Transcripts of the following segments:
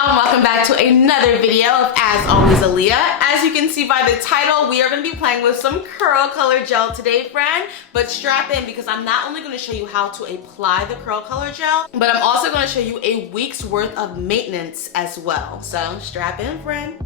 y'all, welcome back to another video of As Always Aaliyah. As you can see by the title, we are going to be playing with some curl color gel today, friend. But strap in because I'm not only going to show you how to apply the curl color gel, but I'm also going to show you a week's worth of maintenance as well. So strap in, friend.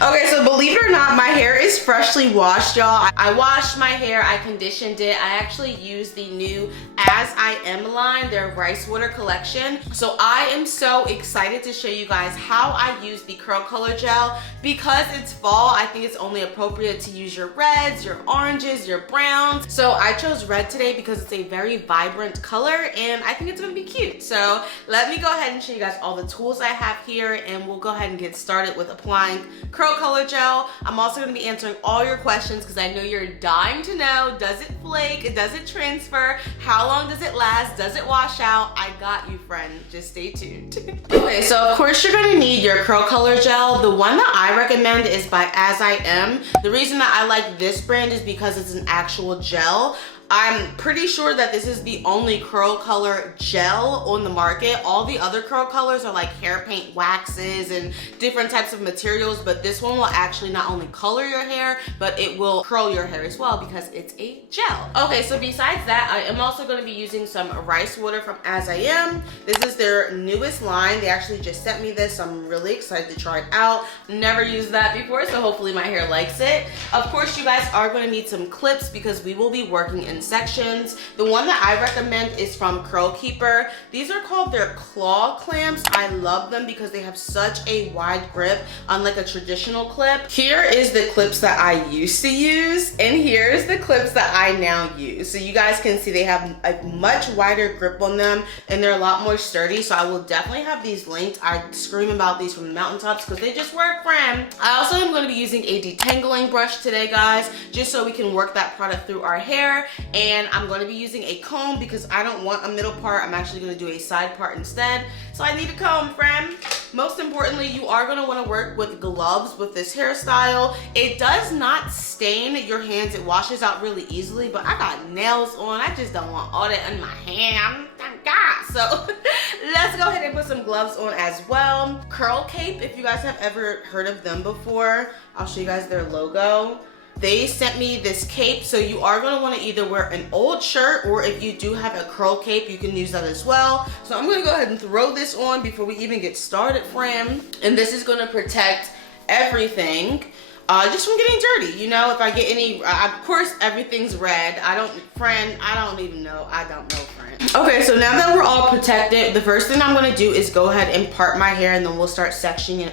Okay, so believe it or not, my hair is freshly washed, y'all. I washed my hair, I conditioned it. I actually used the new As I Am line, their rice water collection. So I am so excited to show you guys how I use the curl color gel. Because it's fall, I think it's only appropriate to use your reds, your oranges, your browns. So I chose red today because it's a very vibrant color and I think it's gonna be cute. So let me go ahead and show you guys all the tools I have here and we'll go ahead and get started with applying curl color gel. I'm also going to be answering all your questions because I know you're dying to know, does it flake, does it transfer, how long does it last, does it wash out? I got you, friend, just stay tuned. Okay, so of course you're going to need your curl color gel. The one that I recommend is by As I Am. The reason that I like this brand is because it's an actual gel. I'm pretty sure that this is the only curl color gel on the market. All the other curl colors are like hair paint waxes and different types of materials, but this one will actually not only color your hair, but it will curl your hair as well because it's a gel. Okay, so besides that, I am also going to be using some rice water from As I Am. This is their newest line. They actually just sent me this, so I'm really excited to try it out. Never used that before, so hopefully my hair likes it. Of course, you guys are going to need some clips because we will be working in sections. The one that I recommend is from Curl Keeper. These are called their claw clamps. I love them because they have such a wide grip, unlike a traditional clip. Here is the clips that I used to use, and here's the clips that I now use. So you guys can see they have a much wider grip on them, and they're a lot more sturdy. So I will definitely have these linked. I scream about these from the mountaintops because they just work, friend. I also am going to be using a detangling brush today, guys, just so we can work that product through our hair. And I'm going to be using a comb because I don't want a middle part. I'm actually going to do a side part instead. So I need a comb, friend. Most importantly, you are going to want to work with gloves with this hairstyle. It does not stain your hands. It washes out really easily, but I got nails on. I just don't want all that on my hand. Thank God. So let's go ahead and put some gloves on as well. Curl Cape, if you guys have ever heard of them before, I'll show you guys their logo. They sent me this cape, so you are going to want to either wear an old shirt, or if you do have a curl cape, you can use that as well. So I'm going to go ahead and throw this on before we even get started, friend. And this is going to protect everything just from getting dirty. You know, if I get any, of course everything's red. I don't even know. I don't know, friend. Okay, so now that we're all protected, the first thing I'm going to do is go ahead and part my hair, and then we'll start sectioning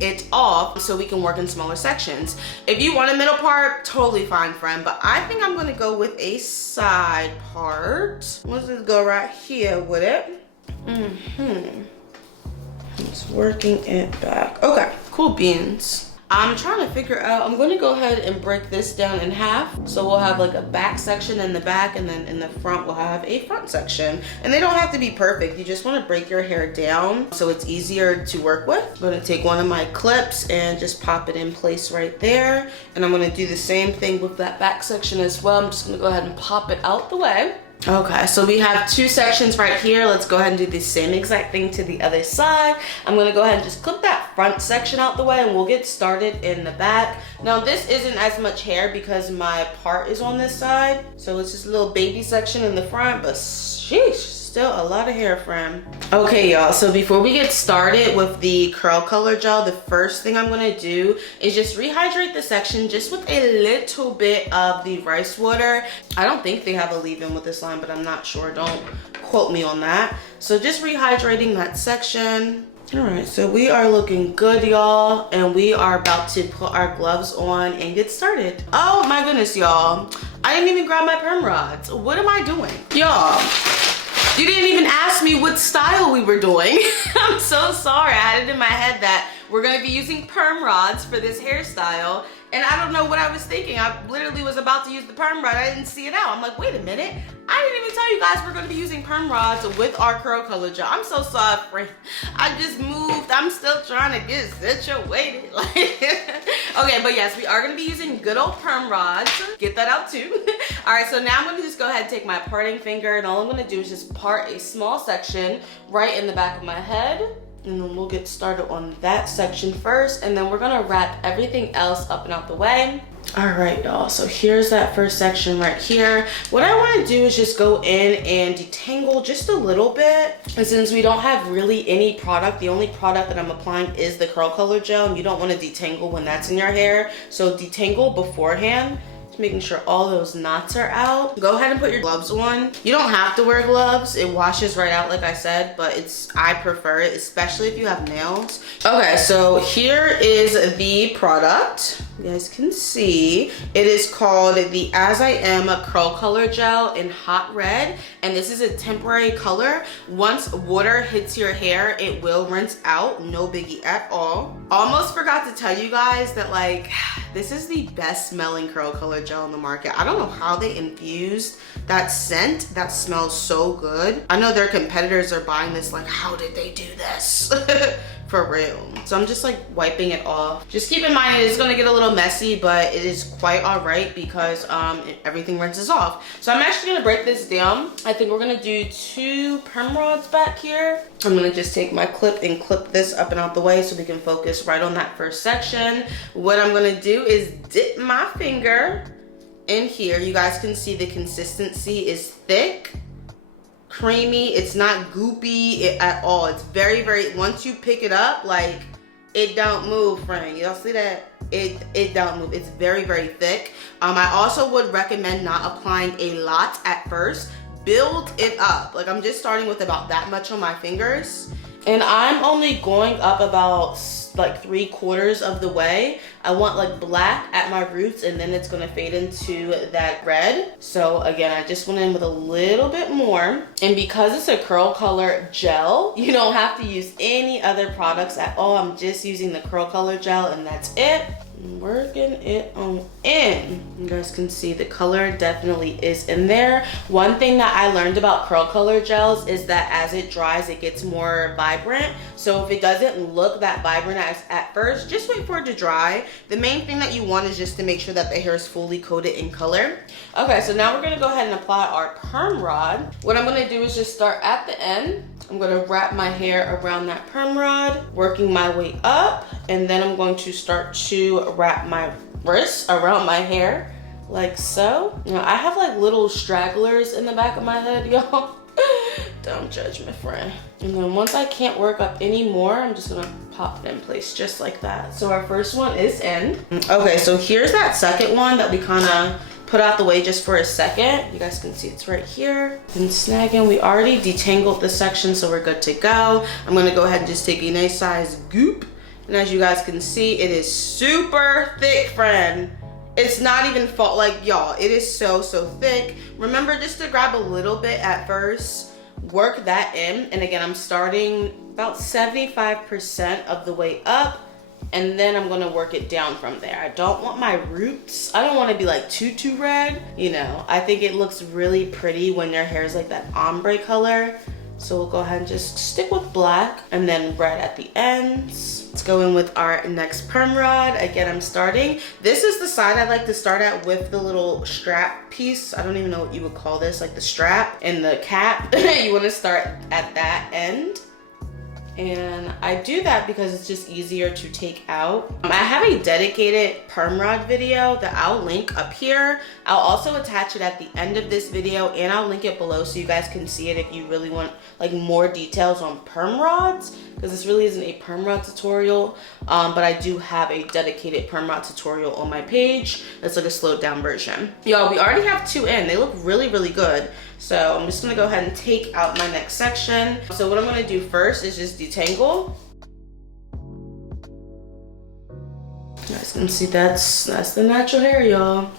it off so we can work in smaller sections. If you want a middle part, totally fine, friend, but I think I'm going to go with a side part. Let's just go right here with it. Just working it back. Okay, cool beans. I'm trying to figure out, I'm going to go ahead and break this down in half. So we'll have like a back section in the back, and then in the front we'll have a front section. And they don't have to be perfect. You just want to break your hair down so it's easier to work with. I'm going to take one of my clips and just pop it in place right there. And I'm going to do the same thing with that back section as well. I'm just going to go ahead and pop it out the way. Okay, so we have two sections right here. Let's go ahead and do the same exact thing to the other side. I'm gonna go ahead and just clip that front section out the way, and we'll get started in the back. Now this isn't as much hair because my part is on this side, so it's just a little baby section in the front, but sheesh, still a lot of hair, friend. Okay, y'all, so before we get started with the curl color gel, the first thing I'm gonna do is just rehydrate the section just with a little bit of the rice water. I don't think they have a leave-in with this line, but I'm not sure. Don't quote me on that. So just rehydrating that section. All right, so we are looking good, y'all, and we are about to put our gloves on and get started. Oh my goodness, y'all. I didn't even grab my perm rods. What am I doing? Y'all, you didn't even ask me what style we were doing. I'm so sorry. I had it in my head that we're gonna be using perm rods for this hairstyle, And I don't know what I was thinking. I literally was about to use the perm rod. I didn't see it out. I'm like, wait a minute. I didn't even tell you guys we're gonna be using perm rods with our curl color gel. I'm so sorry. I just moved. I'm still trying to get situated. Okay, but yes, we are gonna be using good old perm rods. Get that out too. All right, so now I'm gonna just go ahead and take my parting finger, and all I'm gonna do is just part a small section right in the back of my head. And then we'll get started on that section first, and then we're gonna wrap everything else up and out the way. All right, y'all, so here's that first section right here. What I wanna do is just go in and detangle just a little bit. And since we don't have really any product, the only product that I'm applying is the curl color gel, and you don't wanna detangle when that's in your hair. So detangle beforehand, making sure all those knots are out. Go ahead and put your gloves on. You don't have to wear gloves. It washes right out like I said, but I prefer it, especially if you have nails. Okay, so here is the product. You guys can see it is called the As I Am Curl Color Gel in Hot Red, and this is a temporary color. Once water hits your hair, it will rinse out, no biggie at all. Almost forgot to tell you guys that like this is the best smelling curl color gel on the market. I don't know how they infused that scent. That smells so good. I know their competitors are buying this like, how did they do this? For real. So I'm just like wiping it off. Just keep in mind it is gonna get a little messy, but it is quite all right because everything rinses off. So I'm actually gonna break this down. I think we're gonna do 2 perm rods back here. I'm gonna just take my clip and clip this up and out the way so we can focus right on that first section. What I'm gonna do is dip my finger in here. You guys can see the consistency is thick, creamy. It's not goopy at all. It's very, very, once you pick it up, like it don't move, friend. Y'all see that? It don't move. It's very, very thick. I also would recommend not applying a lot at first. Build it up. Like I'm just starting with about that much on my fingers, and I'm only going up about like 3/4 of the way. I want like black at my roots, and then it's gonna fade into that red. So again, I just went in with a little bit more, and because it's a curl color gel, you don't have to use any other products at all. I'm just using the curl color gel, and that's it. I'm working it on in. You guys can see the color definitely is in there. One thing that I learned about curl color gels is that as it dries, it gets more vibrant. So if it doesn't look that vibrant at first, just wait for it to dry. The main thing that you want is just to make sure that the hair is fully coated in color. Okay, so now we're gonna go ahead and apply our perm rod. What I'm gonna do is just start at the end. I'm gonna wrap my hair around that perm rod, working my way up, and then I'm going to start to wrap my wrists around my hair, like so. You know, I have like little stragglers in the back of my head, y'all. Don't judge me, friend. And then once I can't work up anymore, I'm just gonna pop it in place just like that. So our first one is in. Okay, so here's that second one that we kinda put out the way just for a second. You guys can see it's right here. And snagging, we already detangled this section, so we're good to go. I'm gonna go ahead and just take a nice size goop. And as you guys can see, it is super thick, friend. It's not even like y'all, it is so thick. Remember just to grab a little bit at first, work that in. And again, I'm starting about 75% of the way up, and then I'm gonna work it down from there. I don't want my roots, I don't wanna be like too red. You know, I think it looks really pretty when your hair is like that ombre color. So we'll go ahead and just stick with black and then red at the ends. Let's go in with our next perm rod. Again, I'm starting. This is the side I like to start at with the little strap piece. I don't even know what you would call this, like the strap and the cap. You wanna start at that end. And I do that because it's just easier to take out. I have a dedicated perm rod video that I'll link up here. I'll also attach it at the end of this video, and I'll link it below so you guys can see it if you really want like more details on perm rods, because this really isn't a perm rod tutorial, but I do have a dedicated perm rod tutorial on my page. It's like a slowed down version. Y'all, we already have 2 in. They look really good. So I'm just gonna go ahead and take out my next section. So what I'm gonna do first is just detangle. You guys can see that's the natural hair, y'all.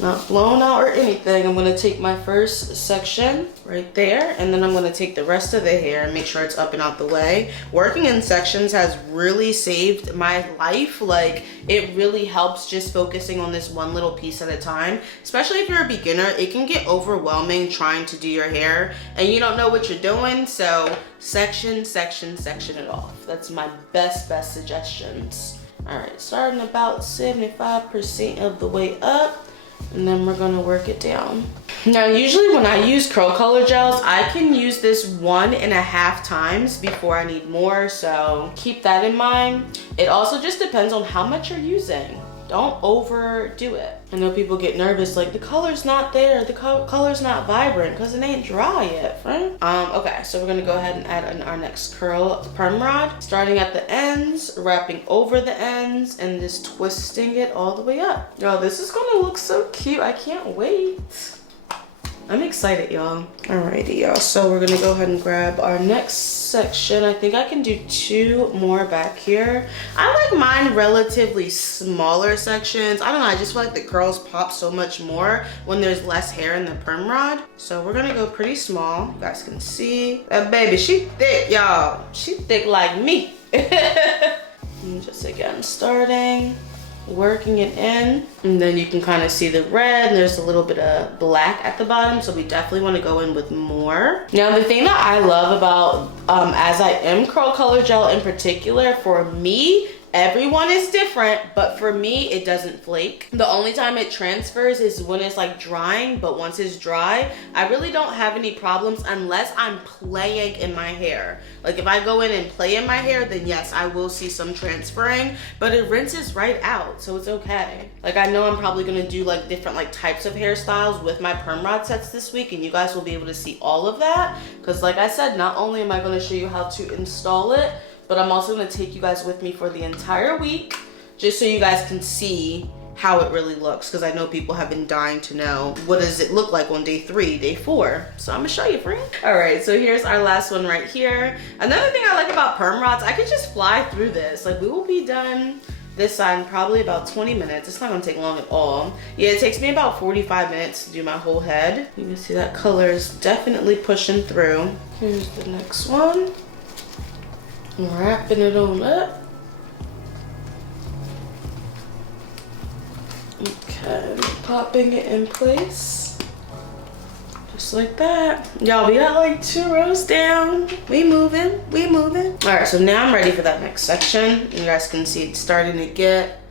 not blown out or anything. I'm gonna take my first section right there, and then I'm gonna take the rest of the hair and make sure it's up and out the way. Working in sections has really saved my life. Like, it really helps just focusing on this one little piece at a time. Especially if you're a beginner, it can get overwhelming trying to do your hair and you don't know what you're doing. So section it off. That's my best suggestions. All right, starting about 75% of the way up, and then we're gonna work it down. Now, usually when I use curl color gels, I can use this 1.5 times before I need more, so keep that in mind. It also just depends on how much you're using. Don't overdo it. I know people get nervous, like the color's not there, the color's not vibrant, because it ain't dry yet, friend. Okay, so we're gonna go ahead and add in our next perm rod, starting at the ends, wrapping over the ends, and just twisting it all the way up. Yo, this is gonna look so cute. I can't wait. I'm excited, y'all. Alrighty, y'all. So we're gonna go ahead and grab our next section. I think I can do 2 more back here. I like mine relatively smaller sections. I don't know, I just feel like the curls pop so much more when there's less hair in the perm rod. So we're gonna go pretty small. You guys can see. That baby, she thick, y'all. She thick like me. And just again, starting, working it in, and then you can kind of see the red. There's a little bit of black at the bottom, so we definitely want to go in with more. Now, the thing that I love about As I Am curl color gel in particular, for me, everyone is different, but for me, it doesn't flake. The only time it transfers is when it's like drying, but once it's dry, I really don't have any problems unless I'm playing in my hair. Like if I go in and play in my hair, then yes, I will see some transferring, but it rinses right out, so it's okay. Like I know I'm probably gonna do like different like types of hairstyles with my perm rod sets this week, and you guys will be able to see all of that, because like I said, not only am I gonna show you how to install it, but I'm also gonna take you guys with me for the entire week, just so you guys can see how it really looks, because I know people have been dying to know what does it look like on day 3, day 4. So I'm gonna show you, friend. All right, so here's our last one right here. Another thing I like about perm rods, I could just fly through this. Like we will be done this side in probably about 20 minutes. It's not gonna take long at all. Yeah, it takes me about 45 minutes to do my whole head. You can see that color is definitely pushing through. Here's the next one. Wrapping it on up. Okay, popping it in place. Just like that. Y'all, we got like 2 rows down. We moving. All right, so now I'm ready for that next section. You guys can see it's starting to get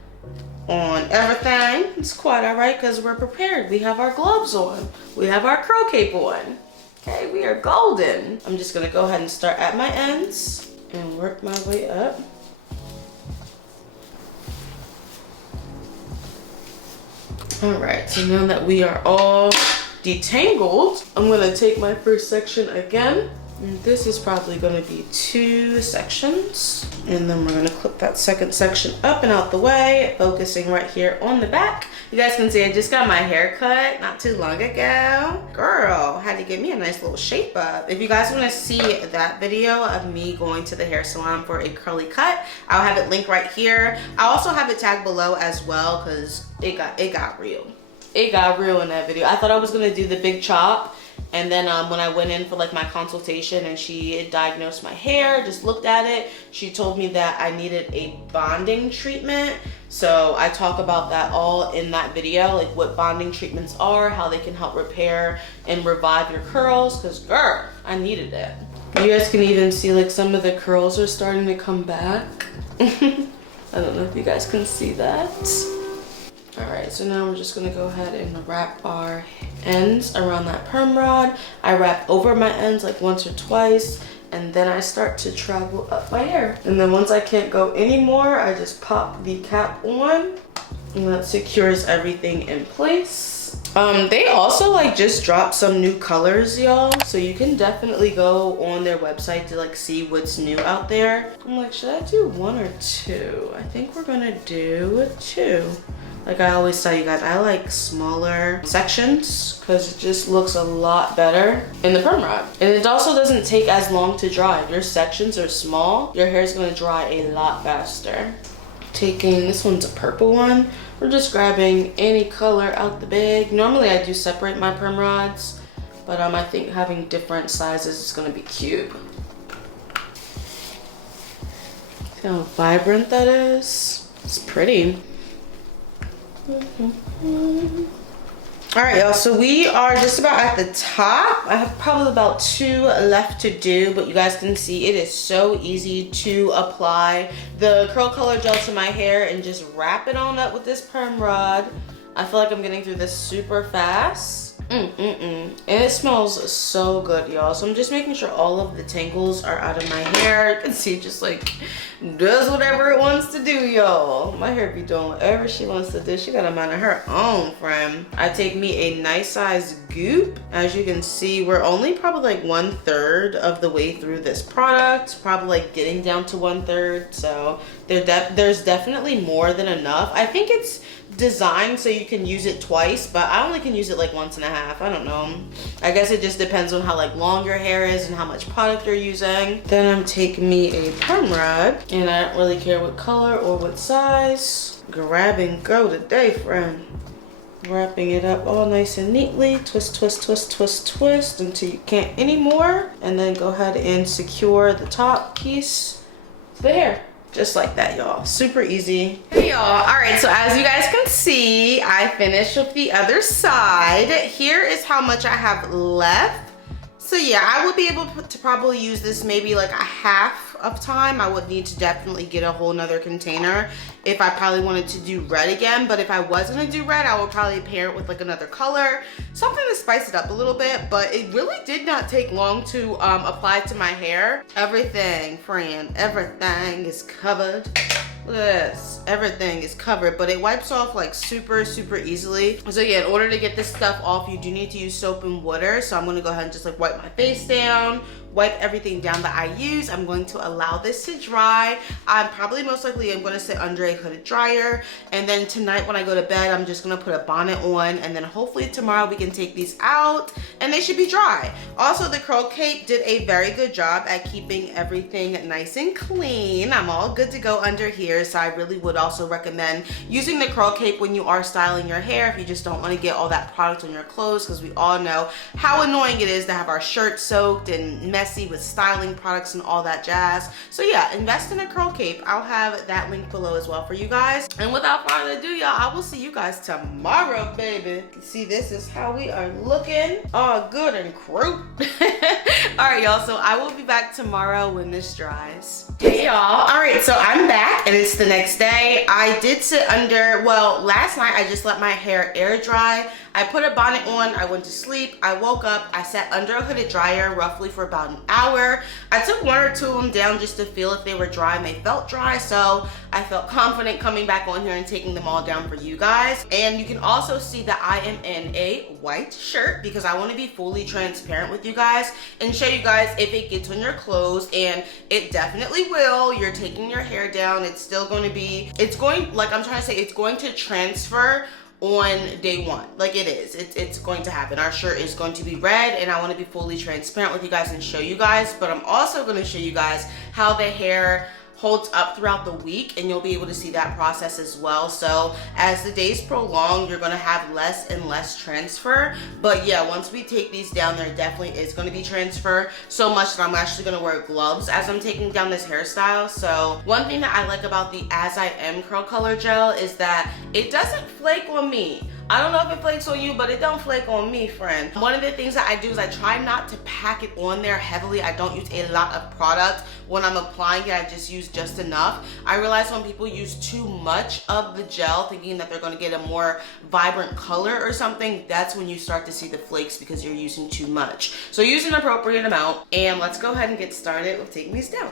on everything. It's quite all right because we're prepared. We have our gloves on. We have our curl cape on. Okay, we are golden. I'm just gonna go ahead and start at my ends and work my way up. All right, so now that we are all detangled, I'm gonna take my first section again. And this is probably gonna be 2 sections. And then we're gonna clip that second section up and out the way, focusing right here on the back. You guys can see I just got my hair cut not too long ago. Girl, had to give me a nice little shape up. If you guys wanna see that video of me going to the hair salon for a curly cut, I'll have it linked right here. I'll also have it tagged below as well, because it got real. It got real in that video. I thought I was gonna do the big chop, and then when I went in for like my consultation and she diagnosed my hair, just looked at it, she told me that I needed a bonding treatment. So I talk about that all in that video, like what bonding treatments are, how they can help repair and revive your curls, because girl, I needed it. You guys can even see like some of the curls are starting to come back. I don't know if you guys can see that. All right, so now we're just gonna go ahead and wrap our ends around that perm rod. I wrap over my ends like once or twice, and then I start to travel up my hair. And then once I can't go anymore, I just pop the cap on, and that secures everything in place. They also like just dropped some new colors, y'all, so you can definitely go on their website to like see what's new out there. I'm like, should I do 1 or 2? I think we're gonna do 2. Like I always tell you guys, I like smaller sections because it just looks a lot better in the perm rod. And it also doesn't take as long to dry. If your sections are small, your hair is gonna dry a lot faster. Taking, this one's a purple one. We're just grabbing any color out the bag. Normally I do separate my perm rods, but I think having different sizes is gonna be cute. See how vibrant that is? It's pretty. All right, y'all, so we are just about at the top. I have probably about 2 left to do, but you guys can see it is so easy to apply the curl color gel to my hair and just wrap it on up with this perm rod. I feel like I'm getting through this super fast. And it smells so good, y'all. So I'm just making sure all of the tangles are out of my hair. You can see it just like does whatever it wants to do, y'all. My hair be doing whatever she wants to do. She got a mind of her own, friend. I take me a nice size goop. As you can see, we're only probably like 1/3 of the way through this product. Probably like getting down to 1/3. So there's definitely more than enough. I think it's designed so you can use it twice, but I only can use it like 1.5. I don't know. I guess it just depends on how like long your hair is and how much product you're using. Then I'm taking me a perm rod, and I don't really care what color or what size. Grab and go today, friend. Wrapping it up all nice and neatly. Twist, twist, twist, twist, twist until you can't anymore. And then go ahead and secure the top piece to the hair. Just like that, y'all. Super easy. Hey, y'all. All right, so as you guys can see, I finished with the other side. Here is how much I have left. So yeah, I would be able to probably use this maybe like a half of time. I would need to definitely get a whole nother container if I probably wanted to do red again. But if I was gonna do red, I would probably pair it with like another color, something to spice it up a little bit. But it really did not take long to apply to my hair. Everything, friend, everything is covered. Look at this, everything is covered, but it wipes off like super easily. So yeah, in order to get this stuff off, you do need to use soap and water. So I'm gonna go ahead and just like wipe my face down, wipe everything down that I use. I'm going to allow this to dry. I'm probably most likely I'm gonna sit under a hooded dryer, and then tonight when I go to bed, I'm just gonna put a bonnet on, and then hopefully tomorrow we can take these out and they should be dry. Also, the curl cape did a very good job at keeping everything nice and clean. I'm all good to go under here, so I really would also recommend using the curl cape when you are styling your hair if you just don't want to get all that product on your clothes, because we all know how annoying it is to have our shirts soaked and messy with styling products and all that jazz. So yeah, invest in a curl cape. I'll have that link below as well for you guys. And without further ado, y'all, I will see you guys tomorrow, baby. See, this is how we are looking. All good and cute. All right, y'all, so I will be back tomorrow when this dries. Hey, y'all. All right, so I'm back and it's the next day. I did sit under, well, last night I just let my hair air dry. I put a bonnet on, I went to sleep, I woke up, I sat under a hooded dryer roughly for about an hour. I took 1 or 2 of them down just to feel if they were dry, and they felt dry, so I felt confident coming back on here and taking them all down for you guys. And you can also see that I am in a white shirt because I want to be fully transparent with you guys and show you guys if it gets on your clothes, and it definitely will. You're taking your hair down, it's still going to be, it's going, like I'm trying to say, it's going to transfer on day 1. Like it is, it's going to happen. Our shirt is going to be red, and I want to be fully transparent with you guys and show you guys, but I'm also going to show you guys how the hair holds up throughout the week, and you'll be able to see that process as well. So as the days prolong, you're gonna have less and less transfer. But yeah, once we take these down, there definitely is gonna be transfer, so much that I'm actually gonna wear gloves as I'm taking down this hairstyle. So one thing that I like about the As I Am curl color gel is that it doesn't flake on me. I don't know if it flakes on you, but it don't flake on me, friend. One of the things that I do is I try not to pack it on there heavily. I don't use a lot of product. When I'm applying it, I just use just enough. I realize when people use too much of the gel, thinking that they're gonna get a more vibrant color or something, that's when you start to see the flakes because you're using too much. So use an appropriate amount, and let's go ahead and get started with taking these down.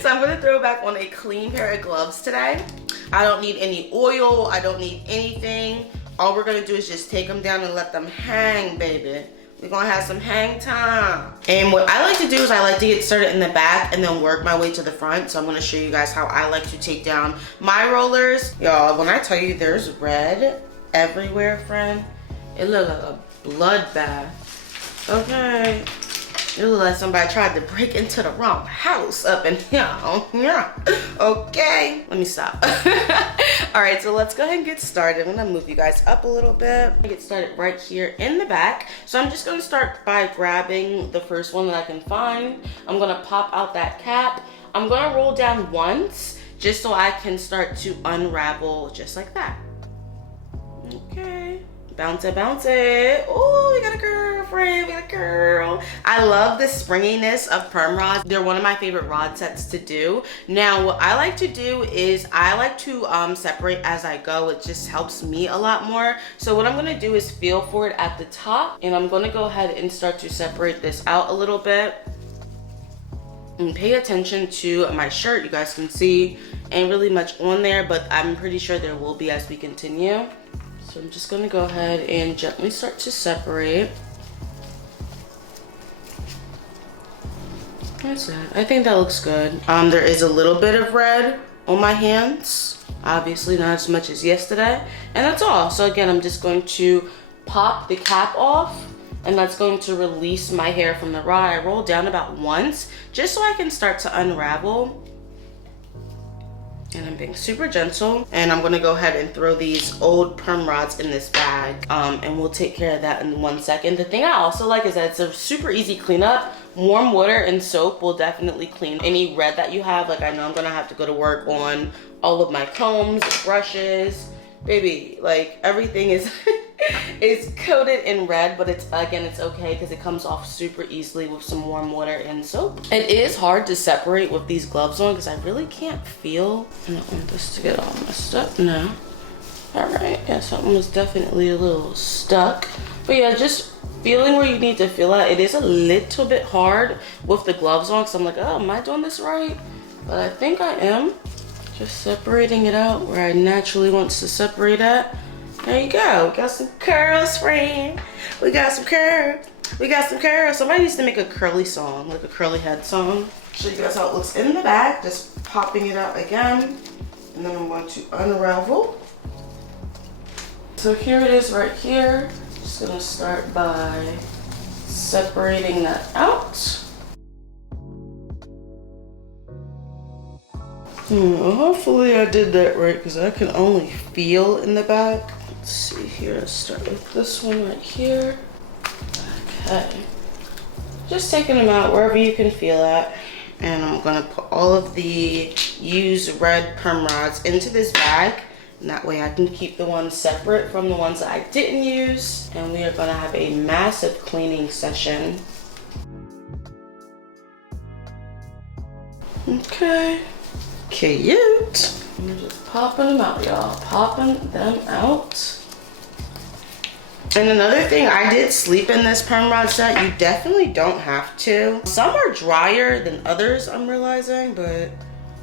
So I'm gonna throw back on a clean pair of gloves today. I don't need any oil, I don't need anything. All we're gonna do is just take them down and let them hang, baby. We're gonna have some hang time. And what I like to do is I like to get started in the back and then work my way to the front. So I'm gonna show you guys how I like to take down my rollers. Y'all, when I tell you there's red everywhere, friend, it looks like a bloodbath. Okay. It looked like somebody tried to break into the wrong house up in here. Yeah. Okay, let me stop. All right, so let's go ahead and get started. I'm gonna move you guys up a little bit. Get started right here in the back. So I'm just gonna start by grabbing the first one that I can find. I'm gonna pop out that cap. I'm gonna roll down once just so I can start to unravel just like that. Okay. Bounce it, bounce it. Oh, we got a girlfriend, we got a girl. I love the springiness of perm rods. They're one of my favorite rod sets to do. Now, what I like to do is I like to separate as I go. It just helps me a lot more. So what I'm gonna do is feel for it at the top, and I'm gonna go ahead and start to separate this out a little bit. And pay attention to my shirt. You guys can see ain't really much on there, but I'm pretty sure there will be as we continue. So I'm just gonna go ahead and gently start to separate. That's it. I think that looks good. There is a little bit of red on my hands. Obviously not as much as yesterday. And that's all. So again, I'm just going to pop the cap off, and that's going to release my hair from the rod. I roll down about once just so I can start to unravel. And I'm being super gentle, and I'm gonna go ahead and throw these old perm rods in this bag, and we'll take care of that in 1 second. The thing I also like is that it's a super easy cleanup. Warm water and soap will definitely clean any red that you have. Like, I know I'm gonna have to go to work on all of my combs, brushes, baby, like everything is is coated in red, but it's okay because it comes off super easily with some warm water and soap. It is hard to separate with these gloves on because I really can't feel. I don't want this to get all messed up. No. All right, yeah, something was definitely a little stuck. But yeah, just feeling where you need to feel at. It is a little bit hard with the gloves on because I'm like, oh, am I doing this right? But I think I am. Just separating it out where I naturally want to separate at. There you go. We got some curls, friend. We got some curls. We got some curls. Somebody needs to make a curly song, like a curly head song. Show you guys how it looks in the back. Just popping it out again. And then I'm going to unravel. So here it is right here. Just gonna start by separating that out. Hopefully I did that right because I can only feel in the back. Let's see here, let's start with this one right here. Okay. Just taking them out wherever you can feel at. And I'm gonna put all of the used red perm rods into this bag. And that way I can keep the ones separate from the ones that I didn't use. And we are gonna have a massive cleaning session. Okay. Cute. I'm just popping them out, y'all. Popping them out. And another thing, I did sleep in this perm rod set. You definitely don't have to. Some are drier than others, I'm realizing, but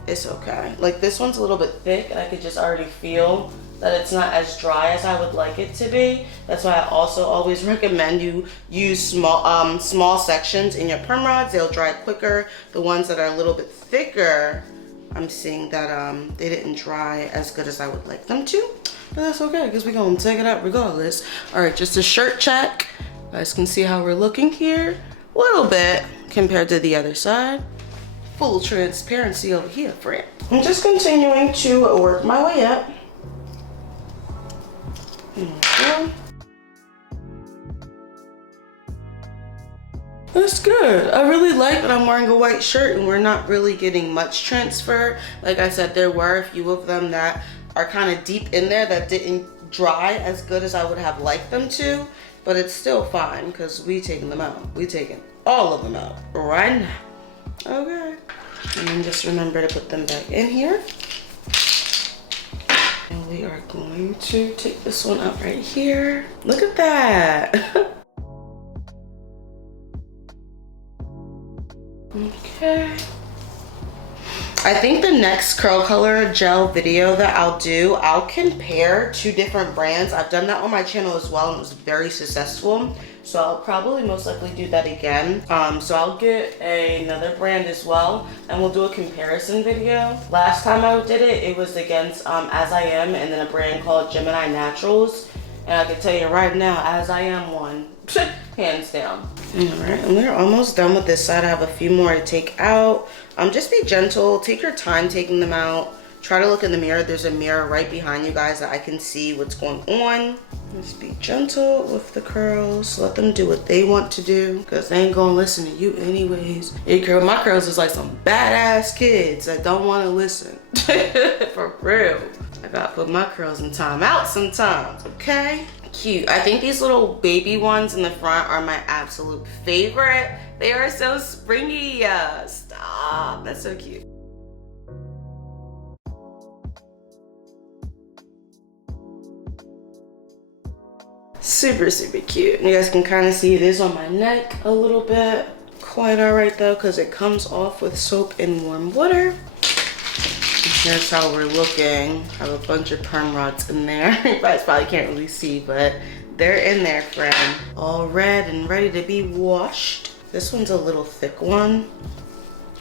it's okay. Like this one's a little bit thick, and I could just already feel that it's not as dry as I would like it to be. That's why I also always recommend you use small sections in your perm rods. They'll dry quicker. The ones that are a little bit thicker, I'm seeing that they didn't dry as good as I would like them to, but that's okay because we're gonna take it out regardless. All right, just a shirt check. You guys can see how we're looking here. A little bit compared to the other side. Full transparency over here, friend. I'm just continuing to work my way up. There we go. That's good. I really like that I'm wearing a white shirt and we're not really getting much transfer. Like I said, there were a few of them that are kind of deep in there that didn't dry as good as I would have liked them to, but it's still fine because we taking them out. We taking all of them out right now. Okay. And then just remember to put them back in here. And we are going to take this one out right here. Look at that. Okay. I think the next curl color gel video that I'll compare two different brands. I've done that on my channel as well and it was very successful. So I'll probably most likely do that again. So I'll get another brand as well and we'll do a comparison video. Last time I did it, it was against AsAlwaysAleia and then a brand called Gemini Naturals. And I can tell you right now, AsAlwaysAleia won Hands down. All right, and we're almost done with this side. I have a few more to take out. Just be gentle, take your time taking them out. Try to look in the mirror. There's a mirror right behind you guys that I can see what's going on. Just be gentle with the curls. Let them do what they want to do, because they ain't gonna listen to you anyways. Hey girl, my curls is like some badass kids that don't want to listen. For real. I gotta put my curls in time out sometimes, okay? Cute. I think these little baby ones in the front are my absolute favorite. They are so springy. Stop. That's so cute. Super, super cute. You guys can kind of see it is on my neck a little bit. Quite all right though, because it comes off with soap and warm water. Here's how we're looking. I have a bunch of perm rods in there. You guys probably can't really see, but they're in there, friend. All red and ready to be washed. This one's a little thick one.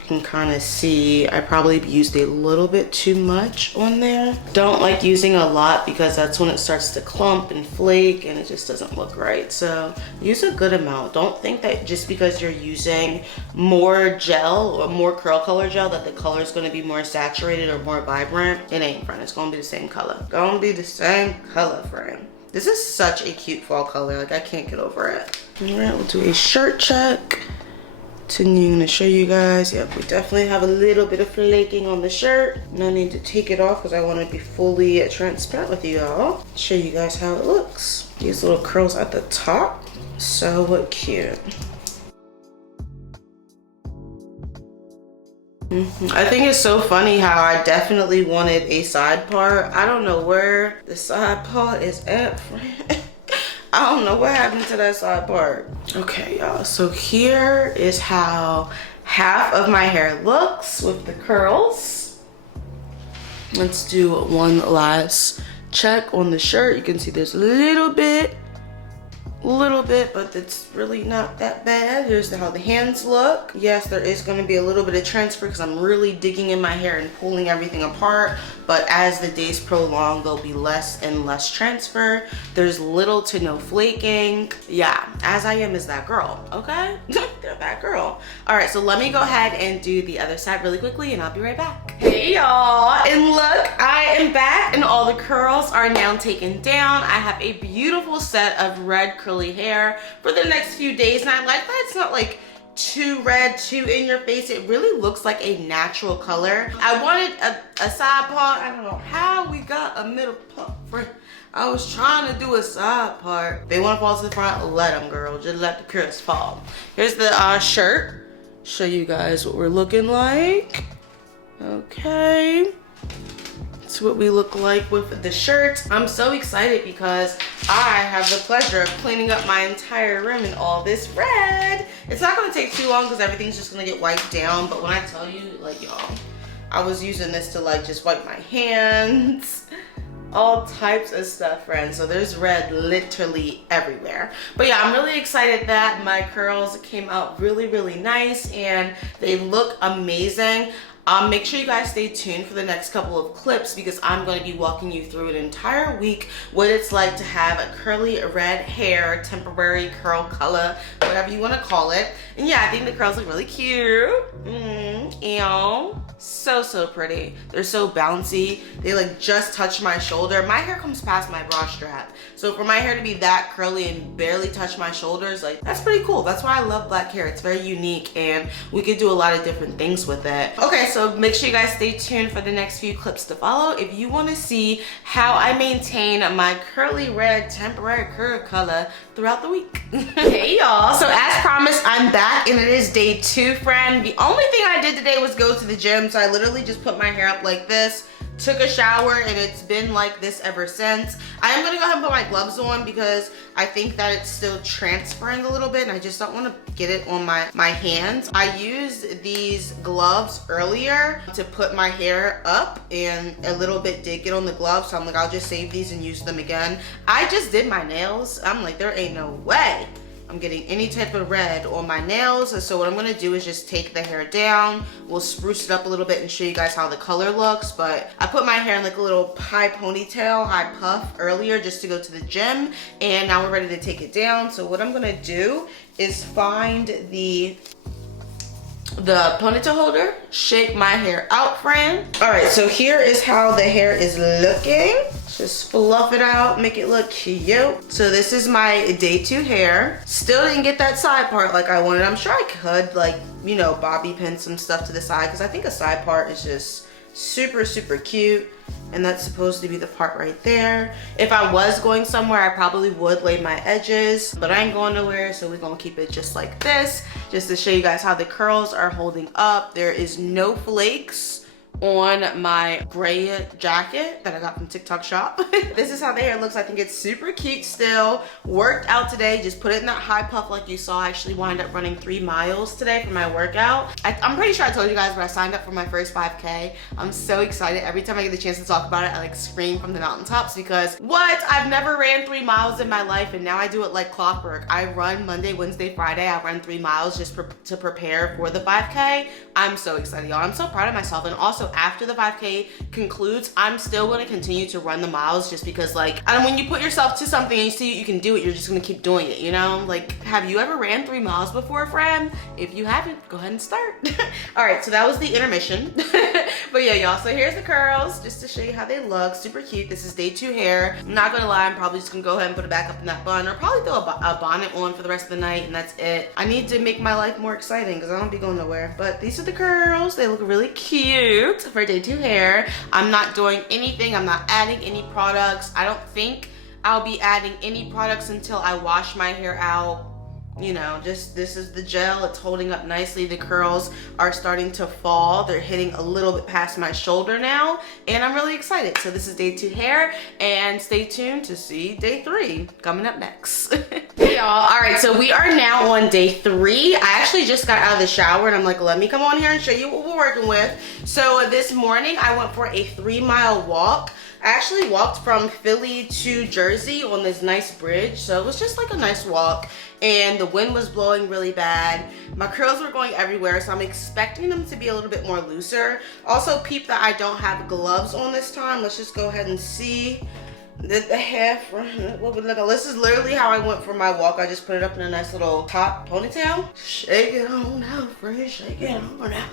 You can kind of see I probably used a little bit too much on there. Don't like using a lot because that's when it starts to clump and flake and it just doesn't look right. So use a good amount. Don't think that just because you're using more gel or more curl color gel that the color is going to be more saturated or more vibrant. It ain't, friend. It's going to be the same color. Gonna be the same color, friend. This is such a cute fall color. Like, I can't get over it. All right, we'll do a shirt check. Continuing to show you guys. Yep, we definitely have a little bit of flaking on the shirt. No need to take it off because I want to be fully transparent with you all. Show you guys how it looks. These little curls at the top. So cute. I think it's so funny how I definitely wanted a side part. I don't know where the side part is at, friend. I don't know what happened to that side part. Okay, y'all, so here is how half of my hair looks with the curls. Let's do one last check on the shirt. You can see there's a little bit, but it's really not that bad. Here's how the hands look. Yes, there is going to be a little bit of transfer because I'm really digging in my hair and pulling everything apart, but as the days prolong, there'll be less and less transfer. There's little to no flaking. Yeah, As I Am is that girl, okay? They're that girl. All right, so let me go ahead and do the other side really quickly and I'll be right back. Hey y'all, and look, I am back and all the curls are now taken down. I have a beautiful set of red curly hair for the next few days, and I like that it's not like too red, too in your face. It really looks like a natural color. I wanted a side part. I don't know how we got a middle part. I was trying to do a side part. They want to fall to the front, let them, girl. Just let the curls fall. Here's the shirt. Show you guys what we're looking like. Okay. That's what we look like with the shirt. I'm so excited because I have the pleasure of cleaning up my entire room in all this red. It's not gonna take too long because everything's just gonna get wiped down, but when I tell you, like, y'all, I was using this to like just wipe my hands, all types of stuff, friends. So there's red literally everywhere. But yeah, I'm really excited that my curls came out really, really nice and they look amazing. Make sure you guys stay tuned for the next couple of clips because I'm going to be walking you through an entire week what it's like to have a curly red hair, temporary curl color, whatever you want to call it. And yeah, I think the curls look really cute. And so pretty. They're so bouncy. They like just touch my shoulder. My hair comes past my bra strap. So for my hair to be that curly and barely touch my shoulders, like, that's pretty cool. That's why I love black hair. It's very unique and we could do a lot of different things with it. Okay, so make sure you guys stay tuned for the next few clips to follow if you want to see how I maintain my curly red temporary curl color throughout the week. Hey y'all, so as promised, I'm back and it is day 2, friend. The only thing I did today was go to the gym, so I literally just put my hair up like this, took a shower, and it's been like this ever since. I am gonna go ahead and put my gloves on because I think that it's still transferring a little bit and I just don't want to get it on my hands. I used these gloves earlier to put my hair up and a little bit did get on the gloves, so I'm like, I'll just save these and use them again. I just did my nails. I'm like, there ain't no way I'm getting any type of red on my nails. And so what I'm gonna do is just take the hair down. We'll spruce it up a little bit and show you guys how the color looks. But I put my hair in like a little high ponytail, high puff earlier just to go to the gym. And now we're ready to take it down. So what I'm gonna do is find the ponytail holder, shake my hair out, friend. All right, so here is how the hair is looking. Just fluff it out, make it look cute. So this is my day 2 hair. Still didn't get that side part like I wanted. I'm sure I could, like, you know, bobby pin some stuff to the side, because I think a side part is just super, super cute. And that's supposed to be the part right there. If I was going somewhere, I probably would lay my edges, but I ain't going nowhere, so we're gonna keep it just like this, just to show you guys how the curls are holding up. There is no flakes on my gray jacket that I got from TikTok shop. This is how the hair looks. I think it's super cute still. Worked out today, just put it in that high puff like you saw. I actually wound up running 3 miles today for my workout. I'm pretty sure I told you guys, but I signed up for my first 5K. I'm so excited. Every time I get the chance to talk about it, I like scream from the mountaintops, because what? I've never ran 3 miles in my life, and now I do it like clockwork. I run Monday, Wednesday, Friday. I run 3 miles just to prepare for the 5K. I'm so excited, y'all. I'm so proud of myself. And also, after the 5K concludes, I'm still going to continue to run the miles, just because, like, when you put yourself to something and you see you can do it, you're just going to keep doing it, you know? Like, have you ever ran 3 miles before, friend? If you haven't, go ahead and start. All right, so that was the intermission. But yeah, y'all, so here's the curls, just to show you how they look. Super cute. This is day 2 hair. I'm not gonna lie, I'm probably just gonna go ahead and put it back up in that bun, or probably throw a bonnet on for the rest of the night, and that's it. I need to make my life more exciting, because I don't be going nowhere. But these are the curls. They look really cute for day 2 hair. I'm not doing anything. I'm not adding any products. I don't think I'll be adding any products until I wash my hair out. You know, just this is the gel. It's holding up nicely. The curls are starting to fall. They're hitting a little bit past my shoulder now, and I'm really excited. So this is day 2 hair, and stay tuned to see day 3 coming up next. Hey y'all. All right, so we are now on day 3. I actually just got out of the shower, and I'm like, let me come on here and show you what we're working with. So this morning I went for a 3-mile walk. I actually walked from Philly to Jersey on this nice bridge, so it was just like a nice walk, and the wind was blowing really bad. My curls were going everywhere, so I'm expecting them to be a little bit more looser. Also, peep that I don't have gloves on this time. Let's just go ahead and see the hair. What would look like. This is literally how I went for my walk. I just put it up in a nice little top ponytail. Shake it on out, friend. Shake it on out.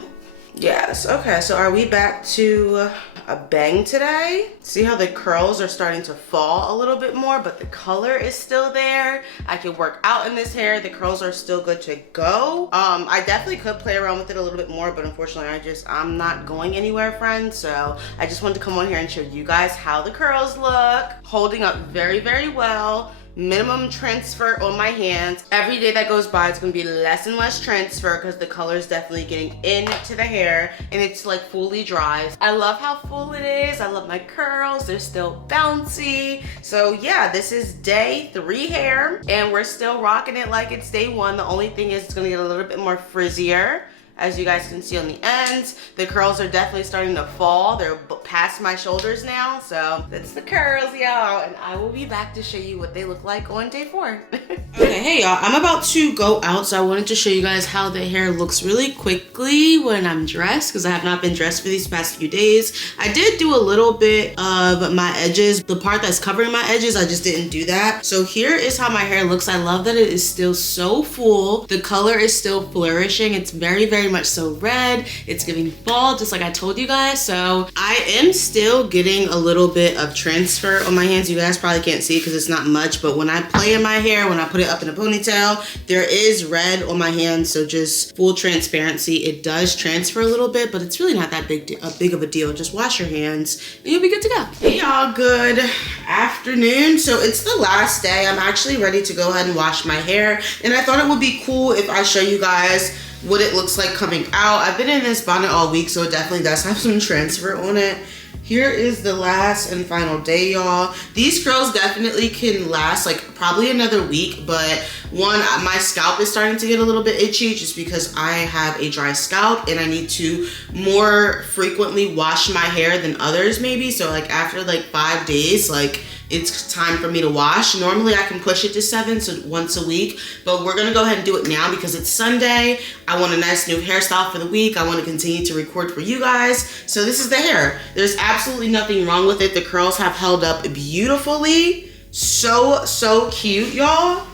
Yes, okay, so are we back to a bang today? See how the curls are starting to fall a little bit more, but the color is still there. I can work out in this hair. The curls are still good to go. I definitely could play around with it a little bit more, but unfortunately I'm not going anywhere, friends. So I just wanted to come on here and show you guys how the curls look. Holding up very, very well. Minimum transfer on my hands. Every day that goes by, it's gonna be less and less transfer, because the color is definitely getting into the hair, and it's like fully dry. I love how full it is. I love my curls. They're still bouncy. So yeah, this is day 3 hair, and we're still rocking it like it's day 1. The only thing is it's gonna get a little bit more frizzier. As you guys can see on the ends, the curls are definitely starting to fall. They're past my shoulders now. So that's the curls, y'all. And I will be back to show you what they look like on day 4. Okay, hey y'all, I'm about to go out. So I wanted to show you guys how the hair looks really quickly when I'm dressed, because I have not been dressed for these past few days. I did do a little bit of my edges. The part that's covering my edges, I just didn't do that. So here is how my hair looks. I love that it is still so full. The color is still flourishing. It's very, very much so red. It's giving fall, just like I told you guys. So I am still getting a little bit of transfer on my hands. You guys probably can't see because it's not much, but when I play in my hair, when I put it up in a ponytail, there is red on my hands. So just full transparency, it does transfer a little bit, but it's really not that big of a deal. Just wash your hands and you'll be good to go. Hey y'all, good afternoon. So it's the last day. I'm actually ready to go ahead and wash my hair, and I thought it would be cool if I show you guys what it looks like coming out. I've been in this bonnet all week, so it definitely does have some transfer on it. Here is the last and final day, y'all. These curls definitely can last like probably another week, but one, my scalp is starting to get a little bit itchy just because I have a dry scalp and I need to more frequently wash my hair than others maybe. So like after like 5 days, like it's time for me to wash. Normally I can push it to 7, so once a week, but we're gonna go ahead and do it now because it's Sunday. I want a nice new hairstyle for the week. I want to continue to record for you guys. So this is the hair. There's absolutely nothing wrong with it. The curls have held up beautifully. So cute, y'all.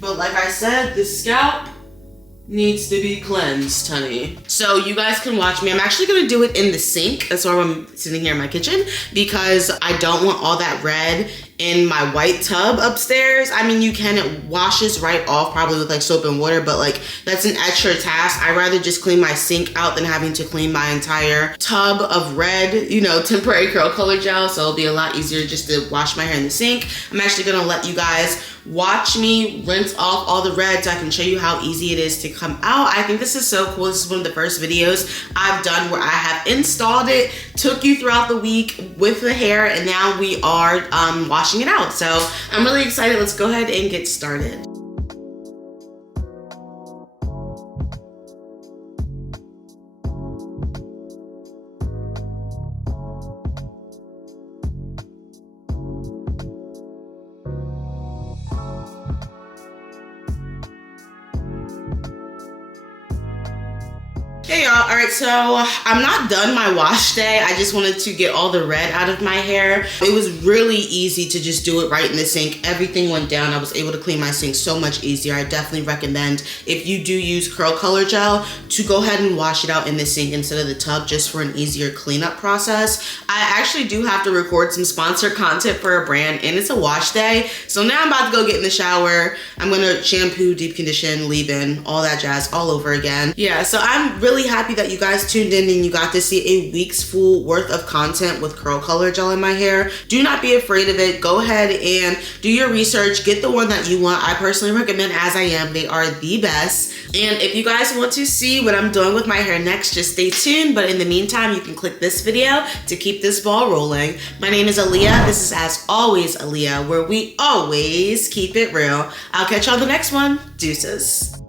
But like I said, the scalp needs to be cleansed, honey. So you guys can watch me. I'm actually gonna do it in the sink. That's why I'm sitting here in my kitchen, because I don't want all that red in my white tub upstairs. I mean, you can, it washes right off probably with like soap and water, but like that's an extra task. I'd rather just clean my sink out than having to clean my entire tub of red, you know, temporary curl color gel. So it'll be a lot easier just to wash my hair in the sink. I'm actually gonna let you guys watch me rinse off all the red so I can show you how easy it is to come out. I think this is so cool. This is one of the first videos I've done where I have installed it, took you throughout the week with the hair, and now we are washing it out. So I'm really excited. Let's go ahead and get started. Hey y'all, all right, so I'm not done my wash day. I just wanted to get all the red out of my hair. It was really easy to just do it right in the sink. Everything went down. I was able to clean my sink so much easier. I definitely recommend, if you do use curl color gel, to go ahead and wash it out in the sink instead of the tub, just for an easier cleanup process. I actually do have to record some sponsored content for a brand, and it's a wash day. So now I'm about to go get in the shower. I'm gonna shampoo, deep condition, leave-in, all that jazz all over again. Yeah, so I'm really happy that you guys tuned in and you got to see a week's full worth of content with curl color gel in my hair. Do not be afraid of it. Go ahead and do your research. Get the one that you want. I personally recommend AsAlwaysAleia. They are the best. And if you guys want to see what I'm doing with my hair next, just stay tuned. But in the meantime, you can click this video to keep this ball rolling. My name is Aaliyah. This is As Always Aaliyah, where we always keep it real. I'll catch you on the next one. Deuces.